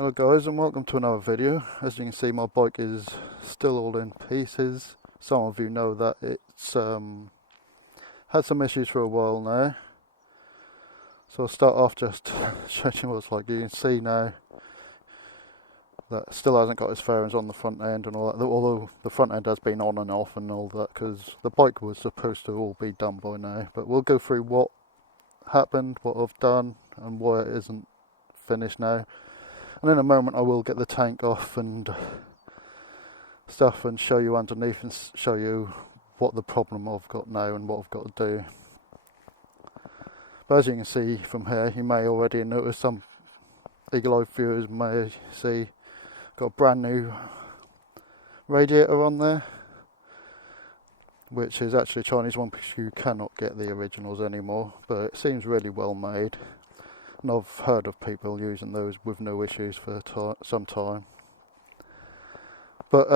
Hello guys, and welcome to another video. As you can see, my bike is still all in pieces. Some of you know that it's had some issues for a while now. So I'll start off just showing you what it's like. You can see now that it still hasn't got its fairings on the front end and all that, although the front end has been on and off and all that, because the bike was supposed to all be done by now. But we'll go through what happened, what I've done, and why it isn't finished now. And in a moment I will get the tank off and stuff and show you underneath and show you what the problem I've got now and what I've got to do. But as you can see from here, you may already notice, some eagle-eyed viewers may see, got a brand new radiator on there, which is actually a Chinese one because you cannot get the originals anymore, but it seems really well made. And I've heard of people using those with no issues for some time. But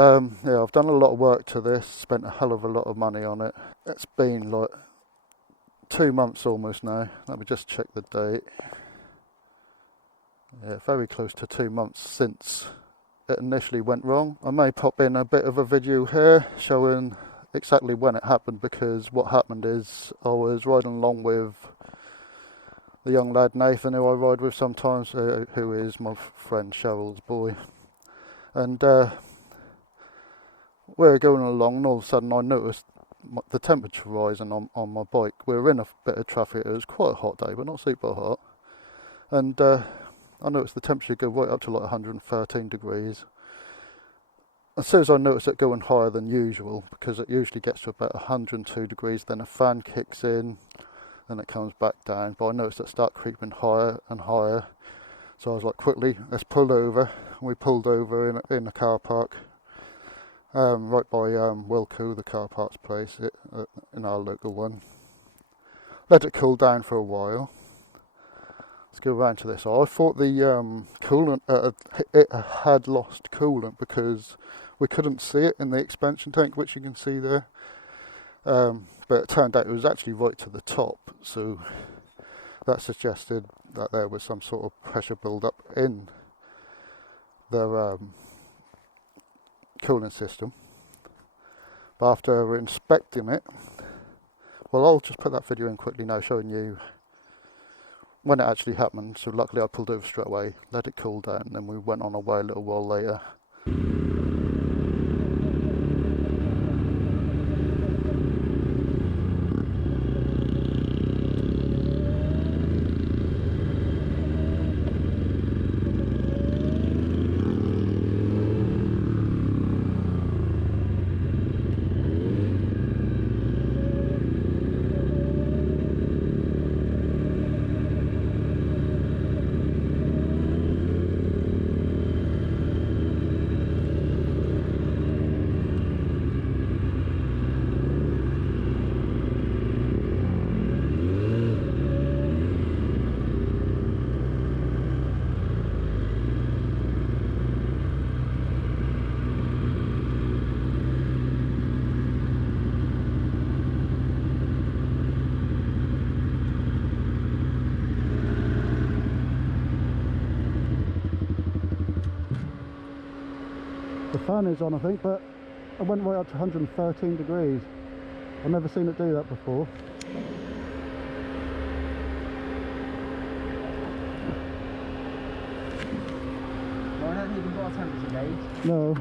yeah, I've done a lot of work to this, spent a hell of a lot of money on it. It's been like 2 months almost now. Let me just check the date. Yeah, very close to 2 months since it initially went wrong. I may pop in a bit of a video here showing exactly when it happened, because what happened is I was riding along with the young lad Nathan, who I ride with sometimes, who is my friend Cheryl's boy. And we were going along, and all of a sudden I noticed the temperature rising on my bike. We were in a bit of traffic. It was quite a hot day, but not super hot. And I noticed the temperature go right up to like 113 degrees. As soon as I noticed it going higher than usual, because it usually gets to about 102 degrees, then a fan kicks in, and it comes back down. But I noticed it start creeping higher and higher, so I was like, quickly, let's pull over. We pulled over in a car park right by Wilco, the car parks place, in our local one. Let it cool down for a while. Let's go around to this. I thought the coolant it had lost coolant because we couldn't see it in the expansion tank, which you can see there. But it turned out it was actually right to the top, so that suggested that there was some sort of pressure build-up in the cooling system. But after inspecting it, well, I'll just put that video in quickly now, showing you when it actually happened. So luckily I pulled over straight away, let it cool down, and then we went on our way a little while later. The fan is on, I think, but I went right up to 113 degrees. I've never seen it do that before. Well, I don't think you've got a temperature gauge. No.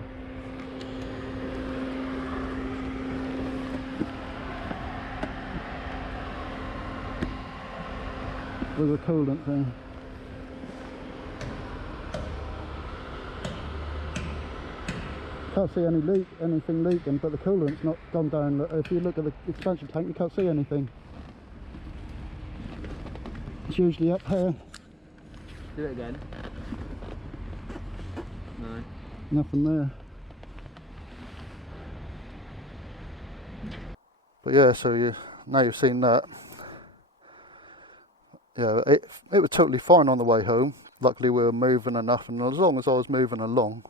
With a coolant thing. Can't see anything leaking, but the coolant's not gone down. If you look at the expansion tank, you can't see anything. It's usually up here. Do it again. No. Nothing there. But yeah, so now you've seen that. Yeah, it was totally fine on the way home. Luckily we were moving enough, and as long as I was moving along,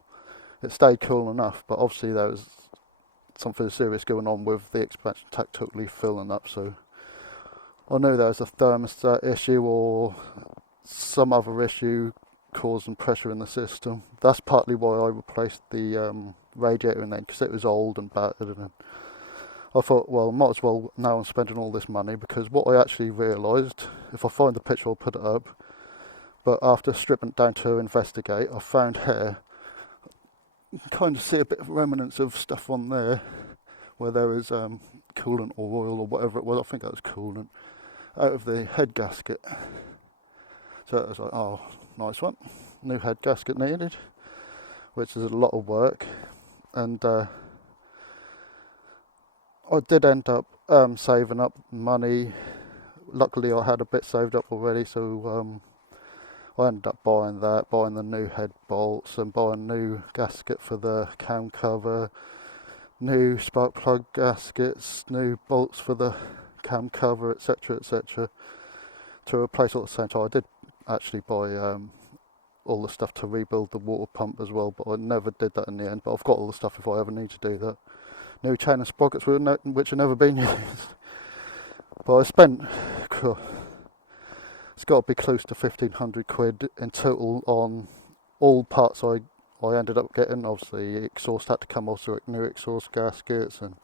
it stayed cool enough. But obviously there was something serious going on with the expansion tank totally filling up, so I knew there was a thermostat issue or some other issue causing pressure in the system. That's partly why I replaced the radiator in there, because it was old and battered, and I thought, well, might as well, now I'm spending all this money, because what I actually realised, if I find the picture I'll put it up, but after stripping it down to investigate, I found here, you can kind of see a bit of remnants of stuff on there, where there was coolant or oil or whatever it was, I think that was coolant, out of the head gasket. So it was like, oh, nice one, new head gasket needed, which is a lot of work, and I did end up saving up money. Luckily I had a bit saved up already, so I ended up buying that, buying the new head bolts and buying new gasket for the cam cover, new spark plug gaskets, new bolts for the cam cover, etc, etc, to replace all at the same time. I did actually buy all the stuff to rebuild the water pump as well, but I never did that in the end, but I've got all the stuff if I ever need to do that. New chain and sprockets which have never been used. But I spent, it's got to be close to 1,500 quid in total on all parts I ended up getting. Obviously exhaust had to come off, so new exhaust gaskets and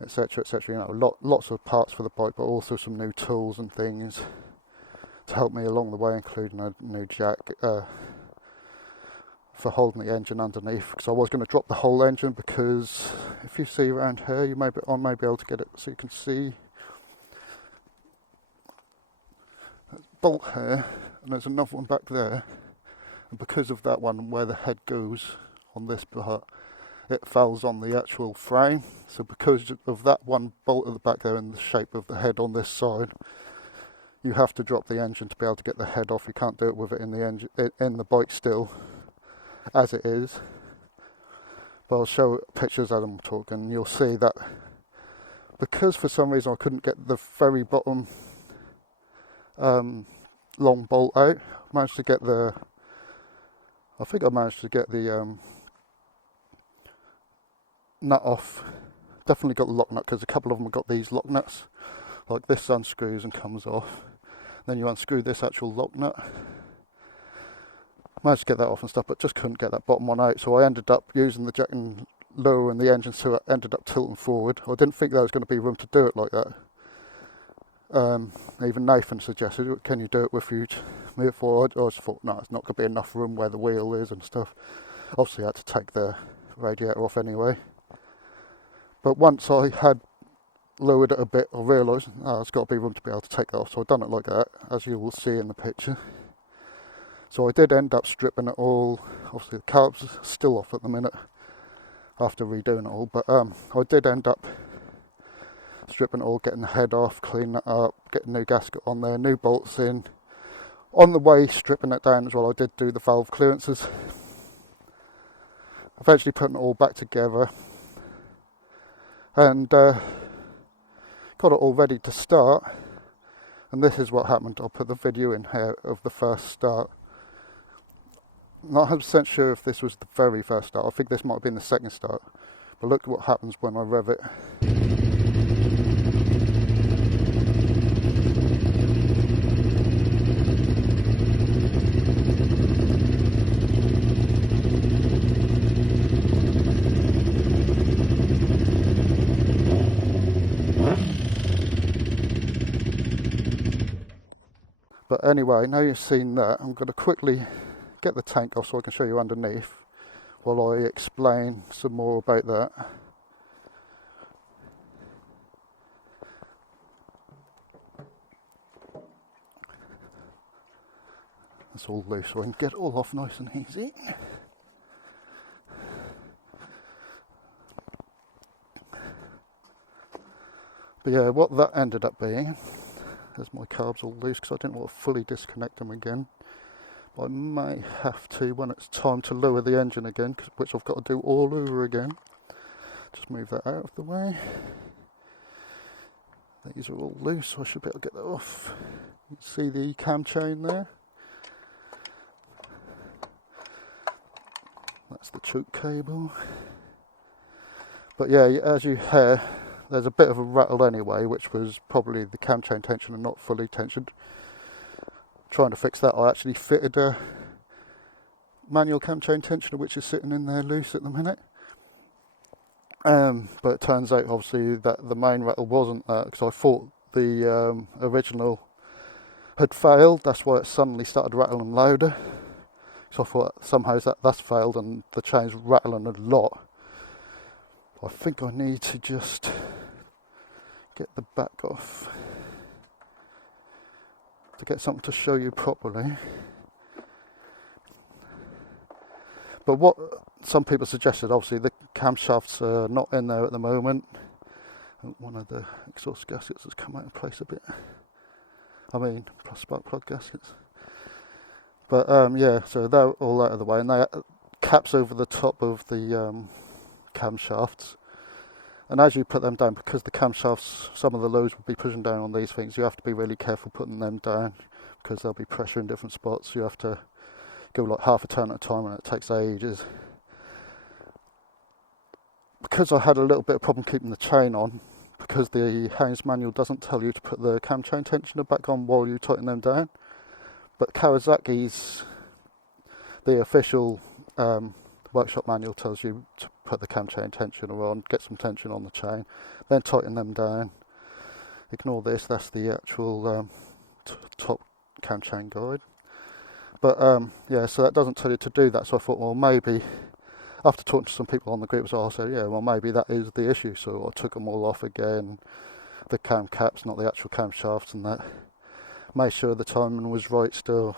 etc, etc, you know, lots of parts for the bike, but also some new tools and things to help me along the way, including a new jack for holding the engine underneath, because I was going to drop the whole engine, because if you see around here, I may be able to get it so you can see that bolt here, and there's another one back there, and because of that one where the head goes on this part, it falls on the actual frame, so because of that one bolt at the back there and the shape of the head on this side, you have to drop the engine to be able to get the head off. You can't do it with it in the engine in the bike still as it is. But I'll show pictures as I'm talking. You'll see that because for some reason I couldn't get the very bottom long bolt out, I managed to get the nut off. Definitely got the lock nut, because a couple of them have got these lock nuts, like this unscrews and comes off. Then you unscrew this actual lock nut. Managed to get that off and stuff, but just couldn't get that bottom one out, so I ended up using the jack and lowering the engine, so it ended up tilting forward. I didn't think there was going to be room to do it like that. Even Nathan suggested, can you do it with you move forward? I just thought, no, it's not going to be enough room where the wheel is and stuff. Obviously I had to take the radiator off anyway. But once I had lowered it a bit, I realised, there's got to be room to be able to take that off, so I've done it like that, as you will see in the picture. So I did end up stripping it all. Obviously the carb's still off at the minute after redoing it all, but I did end up stripping it all, getting the head off, cleaning it up, getting a new gasket on there, new bolts in. On the way stripping it down as well, I did do the valve clearances. Eventually putting it all back together and got it all ready to start. And this is what happened. I'll put the video in here of the first start. Not 100% sure if this was the very first start. I think this might have been the second start. But look what happens when I rev it. But anyway, now you've seen that, I'm going to quickly get the tank off so I can show you underneath while I explain some more about that. It's all loose so I can get it all off nice and easy. But yeah, what that ended up being, there's my carbs all loose because I didn't want to fully disconnect them again. But I may have to when it's time to lower the engine again, which I've got to do all over again. Just move that out of the way. These are all loose, so I should be able to get that off. You can see the cam chain there. That's the choke cable. But yeah, as you hear, there's a bit of a rattle anyway, which was probably the cam chain tension and not fully tensioned. Trying to fix that, I actually fitted a manual cam chain tensioner, which is sitting in there loose at the minute. But it turns out obviously that the main rattle wasn't that, because I thought the original had failed. That's why it suddenly started rattling louder. So I thought somehow that's failed and the chain's rattling a lot. I think I need to just get the back off to get something to show you properly. But what some people suggested, obviously the camshafts are not in there at the moment. One of the exhaust gaskets has come out of place a bit. I mean, spark plug gaskets. But yeah, so they're all out of the way, and they caps over the top of the camshafts. And as you put them down, because the camshafts, some of the loads will be pushing down on these things, you have to be really careful putting them down, because there'll be pressure in different spots. You have to go like half a turn at a time, and it takes ages. Because I had a little bit of problem keeping the chain on, because the Hound's manual doesn't tell you to put the cam chain tensioner back on while you tighten them down. But Kawasaki's, the official workshop manual, tells you to put the cam chain tensioner on, get some tension on the chain, then tighten them down. Ignore this, that's the actual top cam chain guide. But yeah, so that doesn't tell you to do that. So I thought, well, maybe, after talking to some people on the group, I said, yeah, well, maybe that is the issue. So I took them all off again, the cam caps, not the actual camshafts, and that. Made sure the timing was right still,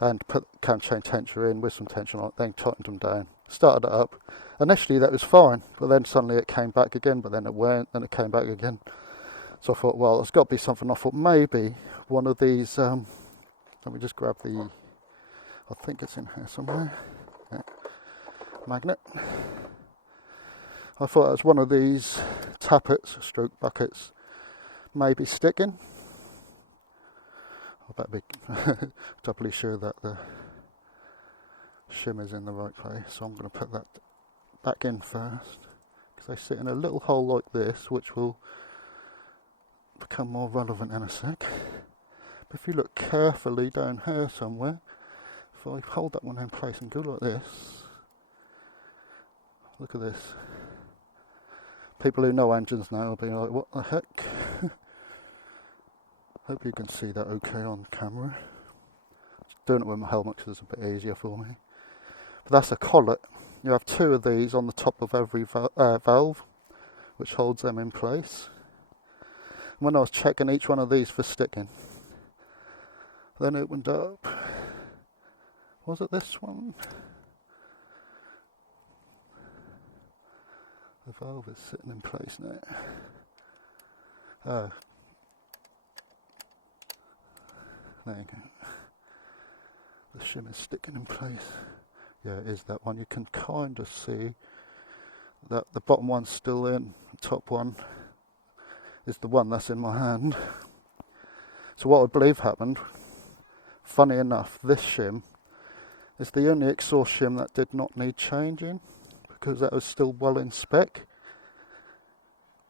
and put the cam chain tensioner in with some tension on it, then tightened them down. Started it up. Initially that was fine, but then suddenly it came back again, but then it went, and it came back again. So I thought, well, there's got to be something. I thought maybe one of these, let me just grab the, I think it's in here somewhere, yeah. Magnet. I thought it was one of these tappets, stroke buckets, maybe sticking. I better be doubly sure that the shim is in the right place, so I'm going to put that back in first, because they sit in a little hole like this, which will become more relevant in a sec. But if you look carefully down here somewhere, if I hold that one in place and go like this, look at this. People who know engines now will be like, what the heck? Hope you can see that okay on camera. Just doing it with my helmet because it's a bit easier for me. But that's a collet. You have two of these on the top of every valve, which holds them in place. And when I was checking each one of these for sticking, then it opened up. Was it this one? The valve is sitting in place now. There you go. The shim is sticking in place. Yeah, it is that one. You can kind of see that the bottom one's still in, the top one is the one that's in my hand. So what I believe happened, funny enough, this shim is the only exhaust shim that did not need changing, because that was still well in spec.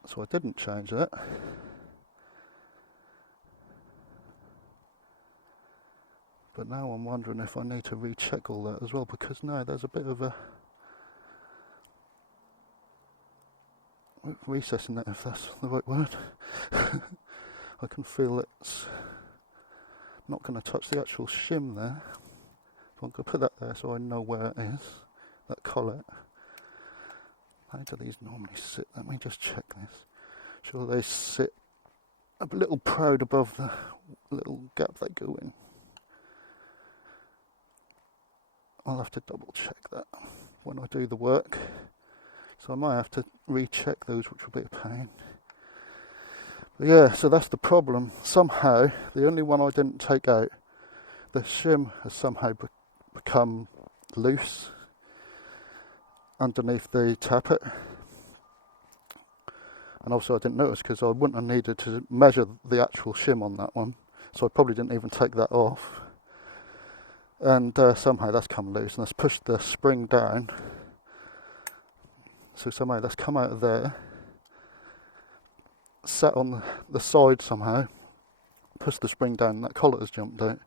So I didn't change that. But now I'm wondering if I need to recheck all that as well, because now there's a bit of a recess in that, if that's the right word. I can feel it's not going to touch the actual shim there. So I'm going to put that there so I know where it is, that collet. How do these normally sit? Let me just check this. Sure, they sit a little proud above the little gap they go in. I'll have to double check that when I do the work. So I might have to recheck those, which will be a pain. But yeah, so that's the problem. Somehow, the only one I didn't take out, the shim has somehow become loose underneath the tappet. And also I didn't notice, because I wouldn't have needed to measure the actual shim on that one. So I probably didn't even take that off. And somehow that's come loose, and that's pushed the spring down. So somehow that's come out of there, sat on the side somehow, pushed the spring down, and that collet has jumped out.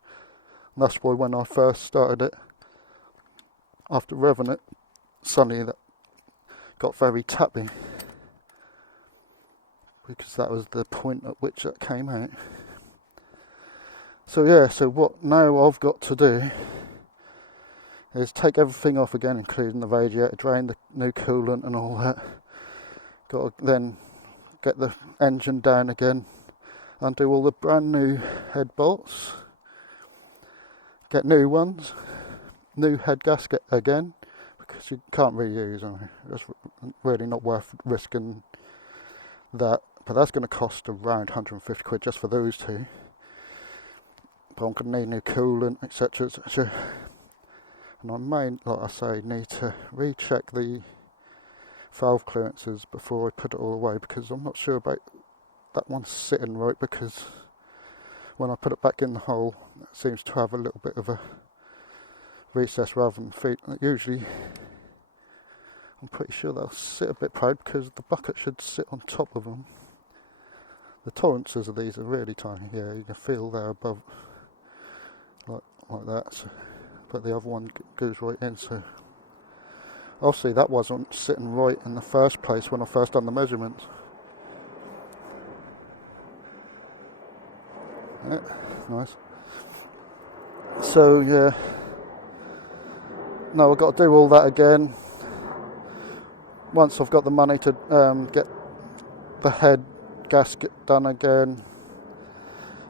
And that's why when I first started it, after revving it, suddenly that got very tappy, because that was the point at which that came out. So yeah, so what now I've got to do is take everything off again, including the radiator, drain the new coolant and all that. Got to then get the engine down again, undo all the brand new head bolts, get new ones, new head gasket again, because you can't reuse them. It's really not worth risking that. But that's going to cost around 150 quid just for those two. But I'm going to need new coolant, etc, etc. And I may, like I say, need to recheck the valve clearances before I put it all away, because I'm not sure about that one sitting right, because when I put it back in the hole, it seems to have a little bit of a recess rather than feet. Usually, I'm pretty sure they'll sit a bit proud, because the bucket should sit on top of them. The tolerances of these are really tiny. Yeah, you can feel they're above, like that. So, but the other one goes right in. So obviously that wasn't sitting right in the first place when I first done the measurements. Yeah, nice. So yeah, now I've got to do all that again. Once I've got the money to get the head gasket done again,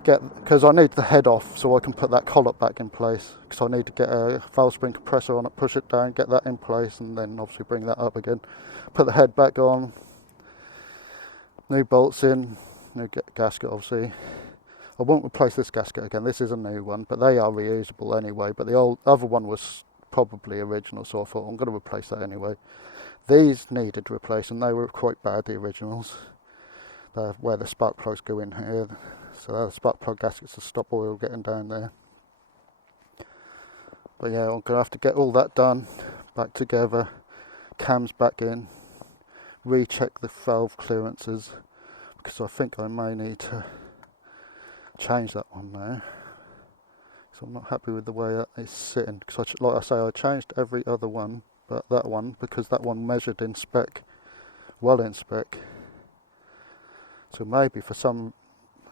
because I need the head off so I can put that collet back in place, because I need to get a valve spring compressor on it, push it down, get that in place, and then obviously bring that up again, put the head back on, new bolts in, new gasket obviously. I won't replace this gasket again, this is a new one, but they are reusable anyway, but the other one was probably original, so I thought I'm going to replace that anyway. These needed replacing, they were quite bad, the originals. They're where the spark plugs go in here, so the spark plug gaskets to stop oil getting down there. But yeah, I'm going to have to get all that done, back together, cams back in, recheck the valve clearances, because I think I may need to change that one now, because I'm not happy with the way that is sitting. Because like I say, I changed every other one but that one, because that one measured in spec, well in spec. So maybe for some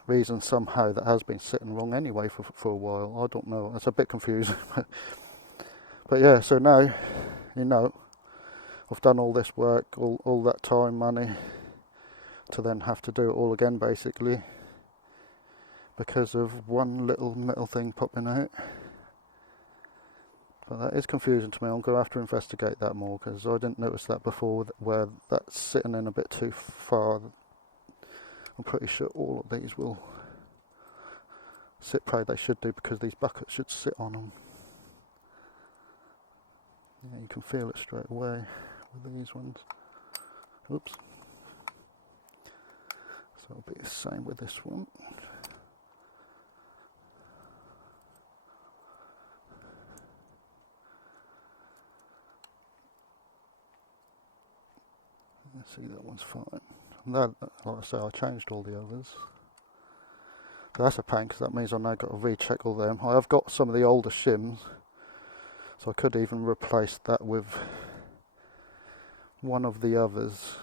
reason, somehow, that has been sitting wrong anyway for a while. I don't know. It's a bit confusing. But yeah, so now, you know, I've done all this work, all that time, money, to then have to do it all again, basically, because of one little metal thing popping out. But that is confusing to me. I'm going to have to investigate that more, because I didn't notice that before, where that's sitting in a bit too far. I'm pretty sure all of these will sit proud. They should do, because these buckets should sit on them. Yeah, you can feel it straight away with these ones. Oops. So it'll be the same with this one. See, that one's fine. That, like I say, I changed all the others. But that's a pain, because that means I've now got to recheck all them. I have got some of the older shims, so I could even replace that with one of the others.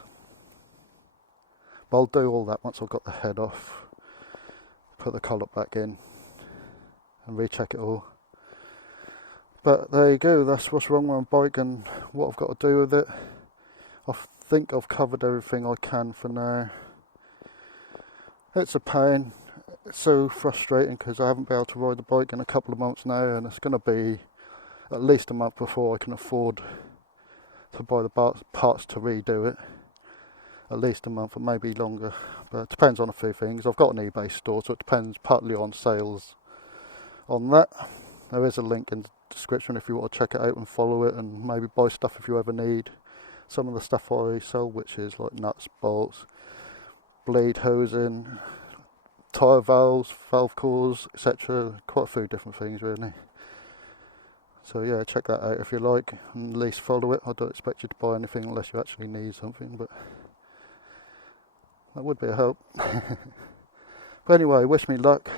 But I'll do all that once I've got the head off, put the collet back in, and recheck it all. But there you go, that's what's wrong with my bike and what I've got to do with it. I think I've covered everything I can for now. It's a pain, it's so frustrating, because I haven't been able to ride the bike in a couple of months now, and it's going to be at least a month before I can afford to buy the parts to redo it. At least a month, or maybe longer, but it depends on a few things. I've got an eBay store, so it depends partly on sales on that. There is a link in the description if you want to check it out and follow it, and maybe buy stuff if you ever need. Some of the stuff I sell, which is like nuts, bolts, bleed hosing, tyre valves, valve cores, etc. Quite a few different things really. So yeah, check that out if you like, and at least follow it. I don't expect you to buy anything unless you actually need something, but that would be a help. But anyway, wish me luck.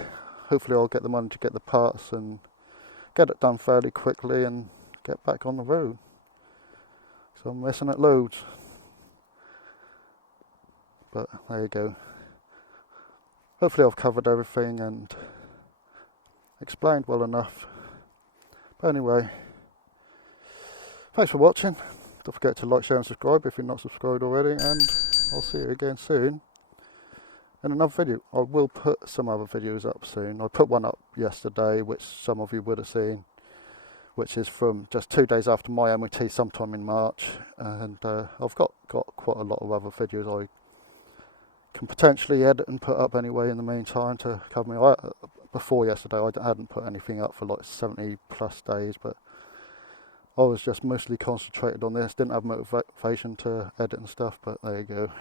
Hopefully I'll get the money to get the parts and get it done fairly quickly and get back on the road. So I'm missing it loads. But there you go. Hopefully I've covered everything and explained well enough. But anyway, thanks for watching. Don't forget to like, share and subscribe if you're not subscribed already, and I'll see you again soon in another video. I will put some other videos up soon. I put one up yesterday which some of you would have seen, which is from just 2 days after my MOT sometime in March, and I've got quite a lot of other videos I can potentially edit and put up anyway in the meantime to cover me. Before yesterday I hadn't put anything up for like 70 plus days, but I was just mostly concentrated on this, didn't have motivation to edit and stuff, but there you go.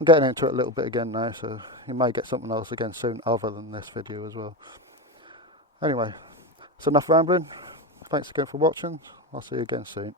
I'm getting into it a little bit again now, so you may get something else again soon other than this video as well. Anyway, it's enough rambling. Thanks again for watching. I'll see you again soon.